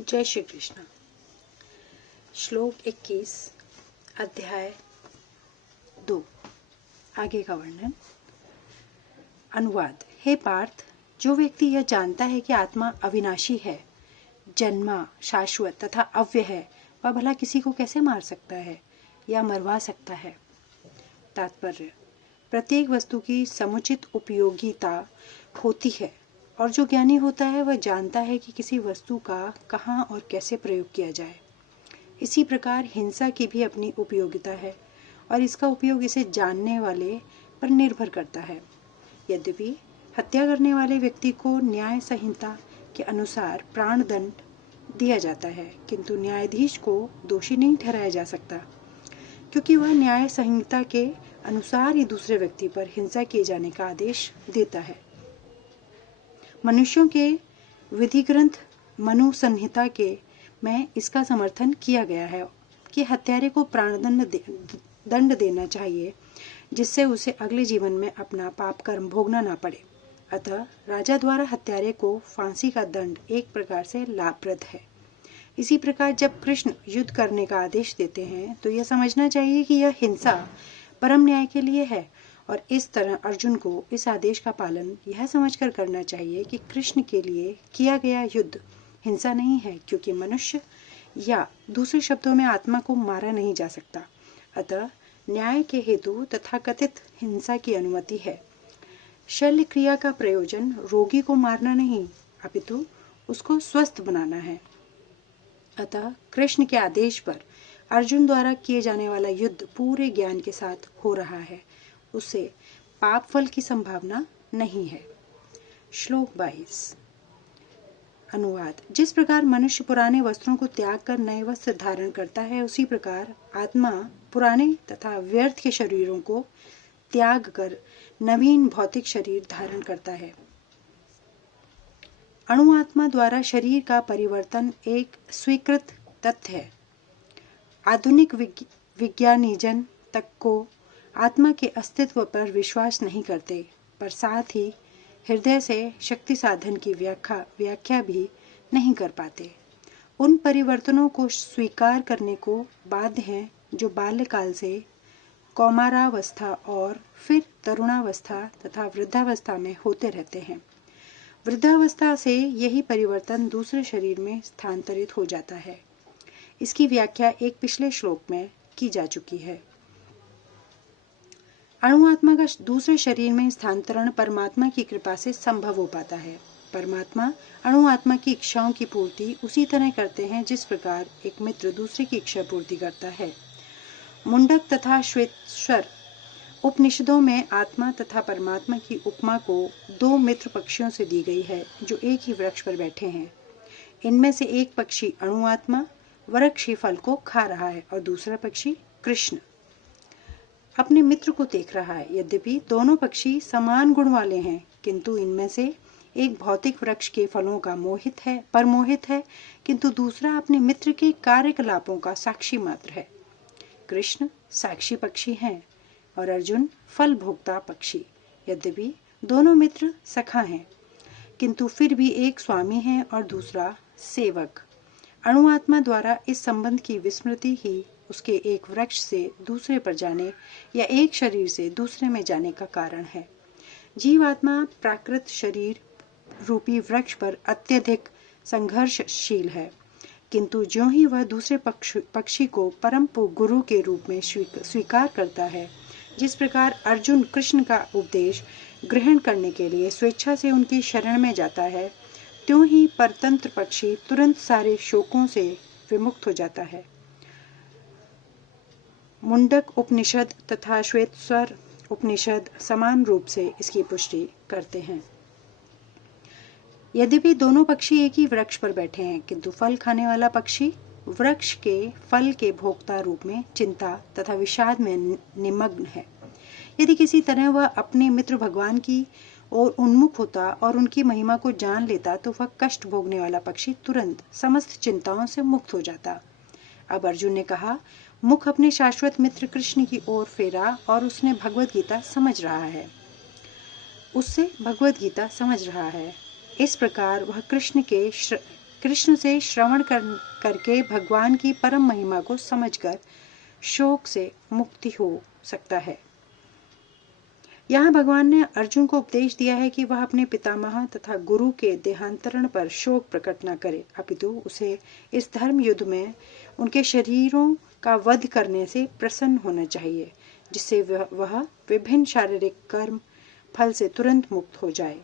जय श्री कृष्ण। श्लोक 21, अध्याय 2, आगे का वर्णन। अनुवाद। हे पार्थ, जो व्यक्ति यह जानता है कि आत्मा अविनाशी है, जन्मा, शाश्वत तथा अव्यय है, वह भला किसी को कैसे मार सकता है या मरवा सकता है। तात्पर्य। प्रत्येक वस्तु की समुचित उपयोगिता होती है और जो ज्ञानी होता है वह जानता है कि किसी वस्तु का कहाँ और कैसे प्रयोग किया जाए। इसी प्रकार हिंसा की भी अपनी उपयोगिता है और इसका उपयोग इसे जानने वाले पर निर्भर करता है। यद्यपि हत्या करने वाले व्यक्ति को न्याय संहिता के अनुसार प्राणदंड दिया जाता है, किंतु न्यायाधीश को दोषी नहीं ठहराया जा सकता, क्योंकि वह न्याय संहिता के अनुसार ही दूसरे व्यक्ति पर हिंसा किए जाने का आदेश देता है। मनुष्यों के विधि ग्रंथ मनु संहिता के में इसका समर्थन किया गया है कि हत्यारे को दंड देना चाहिए, जिससे उसे अगले जीवन में अपना पाप कर्म भोगना ना पड़े। अतः राजा द्वारा हत्यारे को फांसी का दंड एक प्रकार से लाभप्रद है। इसी प्रकार जब कृष्ण युद्ध करने का आदेश देते हैं तो यह समझना चाहिए कि यह हिंसा परम न्याय के लिए है, और इस तरह अर्जुन को इस आदेश का पालन यह समझकर करना चाहिए कि कृष्ण के लिए किया गया युद्ध हिंसा नहीं है, क्योंकि मनुष्य या दूसरे शब्दों में आत्मा को मारा नहीं जा सकता। अतः न्याय के हेतु तथाकथित हिंसा की अनुमति है। शल्य क्रिया का प्रयोजन रोगी को मारना नहीं, अपितु उसको स्वस्थ बनाना है। अतः कृष्ण के आदेश पर अर्जुन द्वारा किए जाने वाला युद्ध पूरे ज्ञान के साथ हो रहा है, उससे पाप फल की संभावना नहीं है। श्लोक 22, अनुवाद। जिस प्रकार मनुष्य पुराने वस्त्रों को त्याग कर नए वस्त्र धारण करता है, उसी प्रकार आत्मा पुराने तथा व्यर्थ के शरीरों को त्याग कर नवीन भौतिक शरीर धारण करता है। अणु आत्मा द्वारा शरीर का परिवर्तन एक स्वीकृत तथ्य है। आधुनिक विज्ञानीजन तक को आत्मा के अस्तित्व पर विश्वास नहीं करते, पर साथ ही हृदय से शक्ति साधन की व्याख्या भी नहीं कर पाते। उन परिवर्तनों को स्वीकार करने को बाध्य हैं जो बाल्यकाल से कौमारावस्था और फिर तरुणावस्था तथा वृद्धावस्था में होते रहते हैं। वृद्धावस्था से यही परिवर्तन दूसरे शरीर में स्थानांतरित हो जाता है। इसकी व्याख्या एक पिछले श्लोक में की जा चुकी है। अणु आत्मा का दूसरे शरीर में स्थानांतरण परमात्मा की कृपा से संभव हो पाता है। परमात्मा अणु आत्मा की इच्छाओं की पूर्ति उसी तरह करते हैं जिस प्रकार एक मित्र दूसरे की इच्छा पूर्ति करता है। मुंडक तथा श्वेतश्वर उपनिषदों में आत्मा तथा परमात्मा की उपमा को दो मित्र पक्षियों से दी गई है जो एक ही वृक्ष पर बैठे हैं। इनमें से एक पक्षी अणु आत्मा वृक्ष फल को खा रहा है और दूसरा पक्षी कृष्ण अपने मित्र को देख रहा है। यद्यपि दोनों पक्षी समान गुण वाले हैं, किंतु इनमें से एक भौतिक वृक्ष के फलों का मोहित है, किंतु दूसरा अपने मित्र के कार्यकलापों का साक्षी मात्र है। कृष्ण साक्षी पक्षी हैं और अर्जुन फल भोक्ता पक्षी। यद्यपि दोनों मित्र सखा हैं, किंतु फिर भी एक स्वामी है और दूसरा सेवक। अणु आत्मा द्वारा इस संबंध की विस्मृति ही उसके एक वृक्ष से दूसरे पर जाने या एक शरीर से दूसरे में जाने का कारण है। जीवात्मा प्राकृत शरीर रूपी वृक्ष पर अत्यधिक संघर्षशील है, किंतु ज्यों ही वह दूसरे पक्षी को परम गुरु के रूप में स्वीकार करता है, जिस प्रकार अर्जुन कृष्ण का उपदेश ग्रहण करने के लिए स्वेच्छा से उनकी शरण में जाता है, त्यों ही परतंत्र पक्षी तुरंत सारे शोकों से विमुक्त हो जाता है। मुंडक उपनिषद तथा श्वेतश्वर उपनिषद समान रूप से इसकी पुष्टि करते हैं। यद्यपि दोनों पक्षी एक ही वृक्ष पर बैठे हैं, किंतु फल खाने वाला पक्षी वृक्ष के फल के भोक्ता रूप में चिंता तथा विषाद में निमग्न है। यदि किसी तरह वह अपने मित्र भगवान की ओर उन्मुख होता और उनकी महिमा को जान लेता तो वह कष्ट भोगने वाला पक्षी तुरंत समस्त चिंताओं से मुक्त हो जाता। अब अर्जुन ने कहा, मुख अपने शाश्वत मित्र कृष्ण की ओर फेरा और उसने भगवत गीता समझ रहा है। इस प्रकार वह कृष्ण के कृष्ण से श्रवण करके भगवान की परम महिमा को समझकर शोक से मुक्ति हो सकता है। यहाँ भगवान ने अर्जुन को उपदेश दिया है कि वह अपने पितामह तथा गुरु के देहांतरण पर शोक प्रकट न करे, अपितु उसे इस धर्म युद्ध में उनके शरीरों का वध करने से प्रसन्न होना चाहिए, जिससे वह विभिन्न शारीरिक कर्म फल से तुरंत मुक्त हो जाए।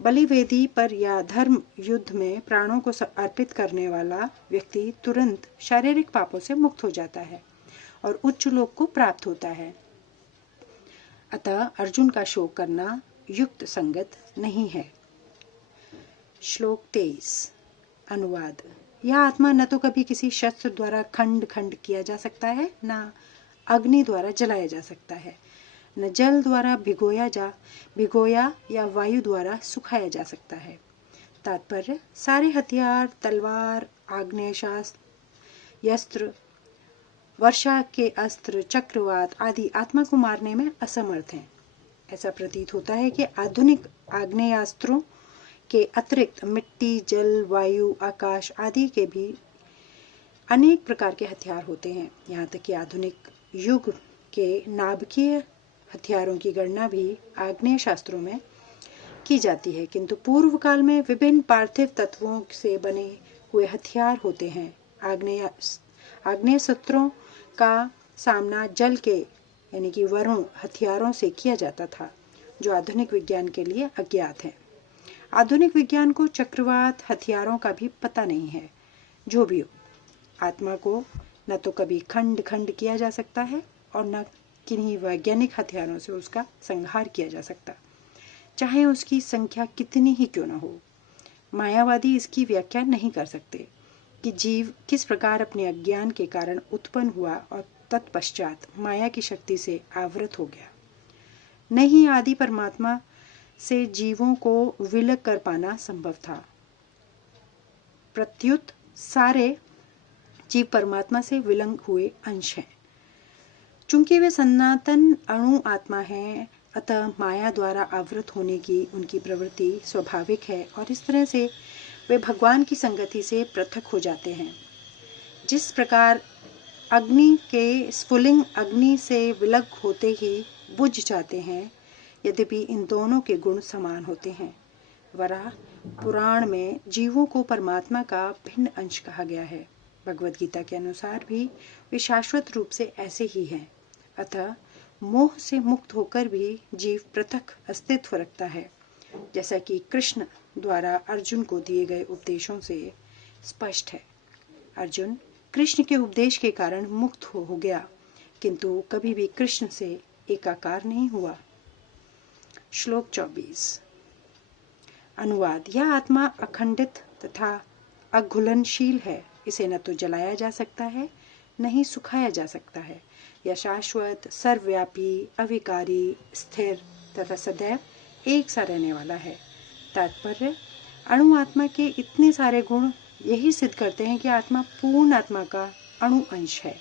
बलिवेदी पर या धर्म युद्ध में प्राणों को अर्पित करने वाला व्यक्ति तुरंत शारीरिक पापों से मुक्त हो जाता है और उच्च लोक को प्राप्त होता है। अतः अर्जुन का शोक करना युक्त संगत नहीं है। श्लोक 23 अनुवाद। यह आत्मा न तो कभी किसी शस्त्र द्वारा खंड खंड किया जा सकता है, न अग्नि द्वारा जलाया जा सकता है, न जल द्वारा भिगोया या वायु द्वारा सुखाया जा सकता है। तात्पर्य, सारे हथियार, तलवार, आग्नेयास्त्र, यस्त्र, वर्षा के अस्त्र, चक्रवात आदि आत्मा को मारने में असमर्थ हैं। ऐसा प्रतीत होता है कि आधुनिक आग्नेयास्त्रों के अतिरिक्त मिट्टी, जल, वायु, आकाश आदि के भी अनेक प्रकार के हथियार होते हैं। यहाँ तक कि आधुनिक युग के नाभिकीय हथियारों की गणना भी आग्नेय शास्त्रों में की जाती है, किंतु पूर्व काल में विभिन्न पार्थिव तत्वों से बने हुए हथियार होते हैं। आग्नेयास्त्रों का सामना जल के यानी कि वरुण हथियारों से किया जाता था, जो आधुनिक विज्ञान के लिए अज्ञात है। आधुनिक विज्ञान को चक्रवात हथियारों का भी पता नहीं है। जो भी हो, आत्मा को न तो कभी खंड खंड किया जा सकता है और न किन्हीं वैज्ञानिक हथियारों से उसका संहार किया जा सकता, चाहे उसकी संख्या कितनी ही क्यों न हो। मायावादी इसकी व्याख्या नहीं कर सकते कि जीव किस प्रकार अपने अज्ञान के कारण उत्पन्न हुआ और तत्पश्चात माया की शक्ति से आवृत हो गया। नहीं आदि परमात्मा से जीवों को विलग कर पाना संभव था। प्रत्युत सारे जीव परमात्मा से विलग हुए अंश हैं। चूंकि वे सनातन अणु आत्मा हैं, अतः माया द्वारा आवृत होने की उनकी प्रवृत्ति स्वाभाविक है और इस तरह से वे भगवान की संगति से पृथक हो जाते हैं। जिस प्रकार अग्नि के स्फुलिंग अग्नि से विलग होते ही बुझ जाते हैं, यद्यपि इन दोनों के गुण समान होते हैं। वराह पुराण में जीवों को परमात्मा का भिन्न अंश कहा गया है। भगवद गीता के अनुसार भी वे शाश्वत रूप से ऐसे ही हैं। अतः मोह से मुक्त होकर भी जीव पृथक अस्तित्व रखता है, जैसा कि कृष्ण द्वारा अर्जुन को दिए गए उपदेशों से स्पष्ट है। अर्जुन कृष्ण के उपदेश के कारण मुक्त हो गया, किंतु कभी भी कृष्ण से एकाकार नहीं हुआ। श्लोक 24 अनुवाद। यह आत्मा अखंडित तथा अघुलनशील है। इसे न तो जलाया जा सकता है, न ही सुखाया जा सकता है। यह शाश्वत, सर्वव्यापी, अविकारी, स्थिर तथा सदैव एक सा रहने वाला है। तात्पर्य, अणु आत्मा के इतने सारे गुण यही सिद्ध करते हैं कि आत्मा पूर्ण आत्मा का अणु अंश है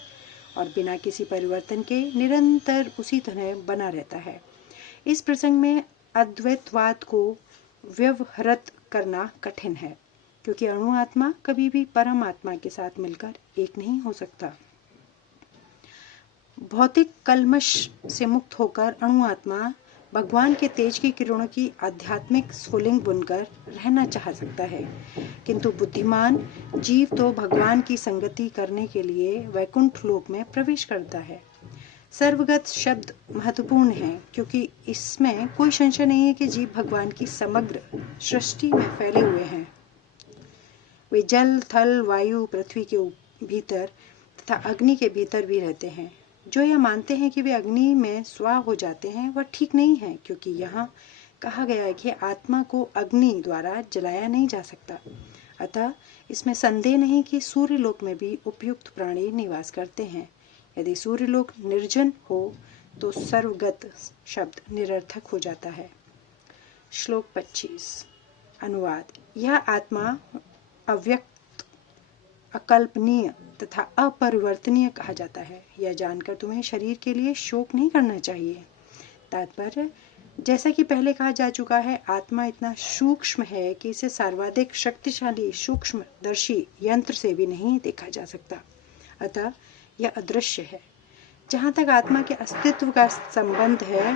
और बिना किसी परिवर्तन के निरंतर उसी तरह बना रहता है। इस प्रसंग में अद्वैतवाद को व्यवहृत करना कठिन है, क्योंकि अणु आत्मा कभी भी परम आत्मा के साथ मिलकर एक नहीं हो सकता। भौतिक कल्मश से मुक्त होकर अणु आत्मा भगवान के तेज की किरणों की आध्यात्मिक स्फुलिंग बुनकर रहना चाह सकता है, किंतु बुद्धिमान जीव तो भगवान की संगति करने के लिए वैकुंठ लोक में प्रवेश करता है। सर्वगत शब्द महत्वपूर्ण है, क्योंकि इसमें कोई संशय नहीं है कि जीव भगवान की समग्र सृष्टि में फैले हुए हैं। वे जल, थल, वायु, पृथ्वी के भीतर तथा अग्नि के भीतर भी रहते हैं। जो यह मानते हैं कि वे अग्नि में स्वाह हो जाते हैं, वह ठीक नहीं है, क्योंकि यहाँ कहा गया है कि आत्मा को अग्नि द्वारा जलाया नहीं जा सकता। अतः इसमें संदेह नहीं कि सूर्यलोक में भी उपयुक्त प्राणी निवास करते हैं। यदि सूर्यलोक निर्जन हो तो सर्वगत शब्द निरर्थक हो जाता है। श्लोक 25 अनुवाद। यह आत्मा अव्यक्त, अकल्पनीय तथा अपरिवर्तनीय कहा जाता है। यह जानकर तुम्हें शरीर के लिए शोक नहीं करना चाहिए। तात्पर्य, जैसा कि पहले कहा जा चुका है, आत्मा इतना सूक्ष्म है कि इसे सर्वाधिक शक्तिशाली सूक्ष्मदर्शी यंत्र से भी नहीं देखा जा सकता। अतः यह अदृश्य है। जहाँ तक आत्मा के अस्तित्व का संबंध है,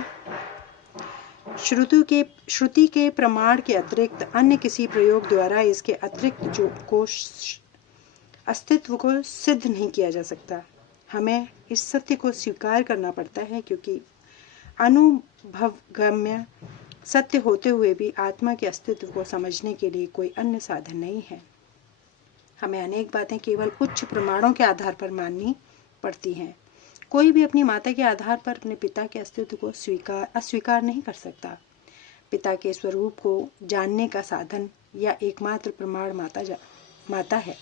श्रुति के प्रमाण के अतिरिक्त अन्य किसी प्रयोग द्वारा इसके अतिरिक्त अस्तित्व को सिद्ध नहीं किया जा सकता। हमें इस सत्य को स्वीकार करना पड़ता है, क्योंकि अनुभवगम्य सत्य होते हुए भी आत्मा के अस्तित्व को समझने के लिए कोई अन्य साधन नहीं है। हमें अनेक बातें केवल उच्च प्रमाणों के आधार पर माननी पड़ती हैं। कोई भी अपनी माता के आधार पर अपने पिता के अस्तित्व को अस्वीकार नहीं कर सकता। पिता के स्वरूप को जानने का साधन या एकमात्र प्रमाण माता है।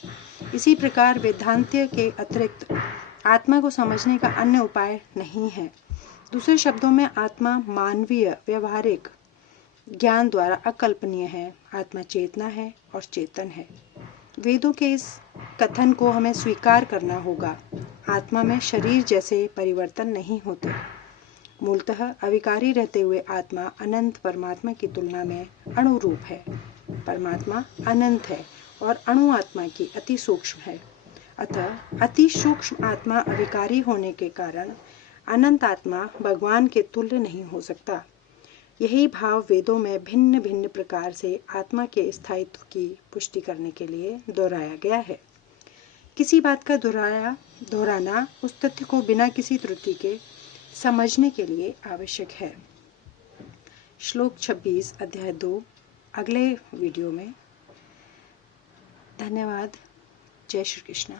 इसी प्रकार वेदांत्य के अतिरिक्त आत्मा को समझने का अन्य उपाय नहीं है। दूसरे शब्दों में, आत्मा मानवीय व्यवहारिक ज्ञान द्वारा अकल्पनीय है। आत्मा चेतना है और चेतन है। वेदों के इस कथन को हमें स्वीकार करना होगा। आत्मा में शरीर जैसे परिवर्तन नहीं होते। मूलतः अविकारी रहते हुए आत्मा अनंत परमात्मा की तुलना में अणुरूप है। परमात्मा अनंत है और अणु आत्मा की अति सूक्ष्म है। अतः अति सूक्ष्म आत्मा अविकारी होने के कारण अनंत आत्मा भगवान के तुल्य नहीं हो सकता। यही भाव वेदों में भिन्न भिन्न प्रकार से आत्मा के स्थायित्व की पुष्टि करने के लिए दोहराया गया है। किसी बात का दोहराना उस तथ्य को बिना किसी त्रुटि के समझने के लिए आवश्यक है। श्लोक 26 अध्याय 2 अगले वीडियो में। धन्यवाद। जय श्री कृष्ण।